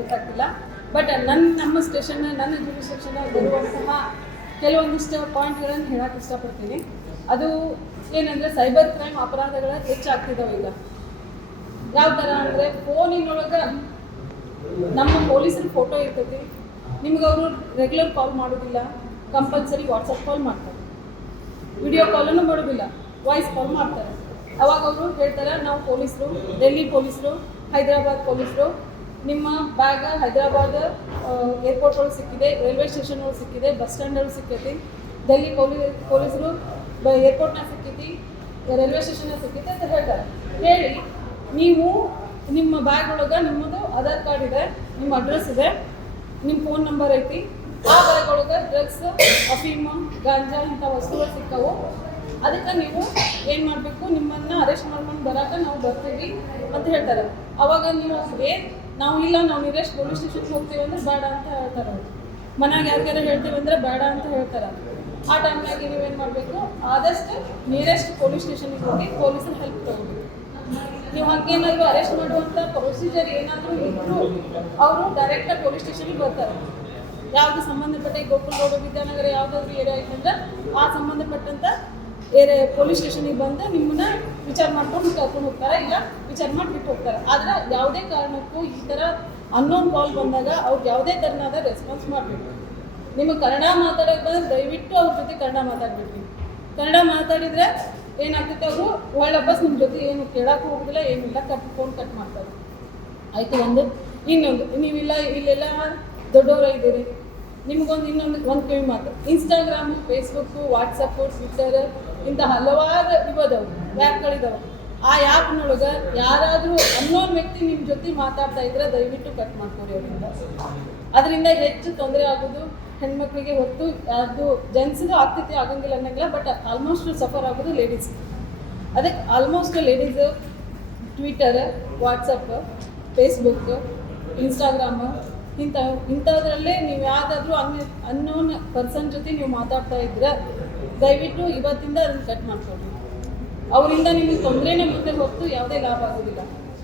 ಗೊತ್ತಾಗ್ತಿಲ್ಲ. ಬಟ್ ನಮ್ಮ ಸ್ಟೇಷನ್, ನನ್ನ ಜೂರಿಸ್ಡಿಕ್ಷನ್ ಬರುವಂತಹ ಕೆಲವೊಂದಿಷ್ಟು ಪಾಯಿಂಟ್ಗಳನ್ನು ಹೇಳಕ್ಕೆ ಇಷ್ಟಪಡ್ತೀನಿ. ಅದು ಏನಂದರೆ ಸೈಬರ್ ಕ್ರೈಮ್ ಅಪರಾಧಗಳು ಹೆಚ್ಚಾಗ್ತಿದ್ದಾವೆ ಈಗ. ಯಾವ ಥರ ಅಂದರೆ ಫೋನಿನೊಳಗೆ ನಮ್ಮ ಪೊಲೀಸರ ಫೋಟೋ ಇರ್ತೈತಿ, ನಿಮ್ಗೆ ಅವರು ರೆಗ್ಯುಲರ್ ಕಾಲ್ ಮಾಡೋದಿಲ್ಲ, ಕಂಪಲ್ಸರಿ ವಾಟ್ಸಪ್ ಕಾಲ್ ಮಾಡ್ತಾರೆ, ವಿಡಿಯೋ ಕಾಲನ್ನು ಮಾಡೋದಿಲ್ಲ, ವಾಯ್ಸ್ ಕಾಲ್ ಮಾಡ್ತಾರೆ. ಅವಾಗ ಅವರು ಹೇಳ್ತಾರೆ ನಾವು ಪೊಲೀಸರು, ಡೆಲ್ಲಿ ಪೊಲೀಸರು, ಹೈದರಾಬಾದ್ ಪೊಲೀಸರು, ನಿಮ್ಮ ಬ್ಯಾಗ್ ಹೈದರಾಬಾದ್ ಏರ್ಪೋರ್ಟ್ ಒಳಗೆ ಸಿಕ್ಕಿದೆ, ರೈಲ್ವೆ ಸ್ಟೇಷನ್ ಒಳಗೆ ಸಿಕ್ಕಿದೆ, ಬಸ್ ಸ್ಟ್ಯಾಂಡ್ ಒಳಗೆ ಸಿಕ್ಕೈತಿ, ಡೆಲ್ಲಿ ಪೊಲೀಸರು ಏರ್ಪೋರ್ಟ್ನಾಗ ಸಿಕ್ಕೈತಿ, ರೈಲ್ವೆ ಸ್ಟೇಷನ್ನಾಗ ಸಿಕ್ಕೈತಿ ಅಂತ ಹೇಳ್ತಾರೆ. ಹೇಳಿ ನೀವು ನಿಮ್ಮ ಬ್ಯಾಗ್ ಒಳಗೆ ನಿಮ್ಮದು ಆಧಾರ್ ಕಾರ್ಡ್ ಇದೆ, ನಿಮ್ಮ ಅಡ್ರೆಸ್ ಇದೆ, ನಿಮ್ಮ ಫೋನ್ ನಂಬರ್ ಐತಿ, ಆ ಬ್ಯಾಗ್ ಒಳಗೆ ಡ್ರಗ್ಸ್, ಅಫೀಮ, ಗಾಂಜಾ ಇಂಥ ವಸ್ತುಗಳು ಸಿಕ್ಕವು. ಅದಕ್ಕೆ ನೀವು ಏನು ಮಾಡಬೇಕು, ನಿಮ್ಮನ್ನು ಅರೆಸ್ಟ್ ಮಾಡ್ಕೊಂಡು ಬರೋಕೆ ನಾವು ಬರ್ತೀವಿ ಅಂತ ಹೇಳ್ತಾರೆ. ಅವಾಗ ನೀವು ನಾವು ಇಲ್ಲ, ನಾವು ನಿಯರೆಸ್ಟ್ ಪೊಲೀಸ್ ಸ್ಟೇಷನ್ಗೆ ಹೋಗ್ತೀವಿ ಅಂದ್ರೆ ಬೇಡ ಅಂತ ಹೇಳ್ತಾರೆ. ಅವರು ಮನೆಯಾಗ ಯಾರಿಗಾರ ಹೇಳ್ತೀವಿ ಅಂದರೆ ಬೇಡ ಅಂತ ಹೇಳ್ತಾರೆ. ಆ ಟೈಮ್ನಾಗೆ ನೀವೇನು ಮಾಡಬೇಕು, ಆದಷ್ಟು ನಿಯರೆಸ್ಟ್ ಪೊಲೀಸ್ ಸ್ಟೇಷನ್ಗೆ ಹೋಗಿ ಪೊಲೀಸರ ಹೆಲ್ಪ್ ತಗೋಬೇಕು. ನೀವು ಹಾಗೇನಾದರೂ ಅರೆಸ್ಟ್ ಮಾಡುವಂಥ ಪ್ರೊಸೀಜರ್ ಏನಾದರೂ ಇದ್ದರೂ ಅವರು ಡೈರೆಕ್ಟಾಗಿ ಪೊಲೀಸ್ ಸ್ಟೇಷನ್ಗೆ ಬರ್ತಾರೆ. ಯಾವುದು ಸಂಬಂಧಪಟ್ಟ ಗೋಕುಲ್ ರೋಡ್, ವಿದ್ಯಾನಗರ ಯಾವುದಾದ್ರೂ ಏರಿಯಾ ಐತಂದ್ರೆ ಆ ಸಂಬಂಧಪಟ್ಟಂಥ ಪೊಲೀಸ್ ಸ್ಟೇಷನಿಗೆ ಬಂದು ನಿಮ್ಮನ್ನ ವಿಚಾರ ಮಾಡ್ಕೊಂಡು ಕರ್ಕೊಂಡು ಹೋಗ್ತಾರೆ, ಇಲ್ಲ ವಿಚಾರ ಮಾಡಿ ಬಿಟ್ಟು ಹೋಗ್ತಾರೆ. ಆದರೆ ಯಾವುದೇ ಕಾರಣಕ್ಕೂ ಈ ಥರ ಅನ್ನೋನ್ ಕಾಲ್ ಬಂದಾಗ ಅವ್ರಿಗೆ ಯಾವುದೇ ಥರನಾದ ರೆಸ್ಪಾನ್ಸ್ ಮಾಡಬೇಕು. ನಿಮಗೆ ಕನ್ನಡ ಮಾತಾಡೋಕೆ ಬಂದರೆ ದಯವಿಟ್ಟು ಅವ್ರ ಜೊತೆ ಕನ್ನಡ ಮಾತಾಡಬೇಕು. ಕನ್ನಡ ಮಾತಾಡಿದರೆ ಏನಾಗ್ತೈತೆ, ಅವರು ಒಳ್ಳಬ್ಬಸ್ ನಿಮ್ಮ ಜೊತೆ ಏನು ಕೇಳೋಕೆ ಹೋಗೋದಿಲ್ಲ, ಏನಿಲ್ಲ, ಫೋನ್ ಕಟ್ ಮಾಡ್ತಾರೆ. ಆಯಿತು. ಇನ್ನೊಂದು ನೀವಿಲ್ಲ ಇಲ್ಲೆಲ್ಲ ದೊಡ್ಡವರ ಇದ್ದೀರಿ, ಇನ್ನೊಂದು ಕಿವಿ ಮಾತು, ಇನ್ಸ್ಟಾಗ್ರಾಮು, ಫೇಸ್ಬುಕ್ಕು, ವಾಟ್ಸಪ್ಪು, ಟ್ವಿಟ್ಟರ್ ಇಂಥ ಹಲವಾರು ಇವದವು ಆ್ಯಪ್ಗಳಿದಾವೆ. ಆ ಆ್ಯಪ್ನೊಳಗೆ ಯಾರಾದರೂ ಅನ್ನೋನ್ ವ್ಯಕ್ತಿ ನಿಮ್ಮ ಜೊತೆ ಮಾತಾಡ್ತಾ ಇದ್ರೆ ದಯವಿಟ್ಟು ಕಟ್ ಮಾಡ್ಕೊರಿ ಅವರಿಂದ. ಅದರಿಂದ ಹೆಚ್ಚು ತೊಂದರೆ ಆಗೋದು ಹೆಣ್ಮಕ್ಳಿಗೆ ಹೊತ್ತು, ಅದು ಜೆಂಟ್ಸಿಗೂ ಆಗ್ತೈತಿ, ಆಗಂಗಿಲ್ಲ ಅನ್ನಂಗಿಲ್ಲ, ಬಟ್ ಆಲ್ಮೋಸ್ಟ್ ಸಫರ್ ಆಗೋದು ಲೇಡೀಸ್. ಅದಕ್ಕೆ almost ladies Twitter, WhatsApp, Facebook, Instagram ಇಂಥದ್ರಲ್ಲೇ ನೀವು ಯಾವುದಾದ್ರೂ ಅನ್ನೋನ್ ಪರ್ಸನ್ ಜೊತೆ ನೀವು ಮಾತಾಡ್ತಾ ಇದ್ರೆ ದಯವಿಟ್ಟು ಇವತ್ತಿಂದ ಅದನ್ನು ಕಟ್ ಮಾಡ್ಕೊಳ್ಳಿ. ಅವರಿಂದ ನಿಮಗೆ ತೊಂದರೆನೇ ಮುಂದೆ ಹೊತ್ತು ಯಾವುದೇ ಲಾಭ ಆಗೋದಿಲ್ಲ.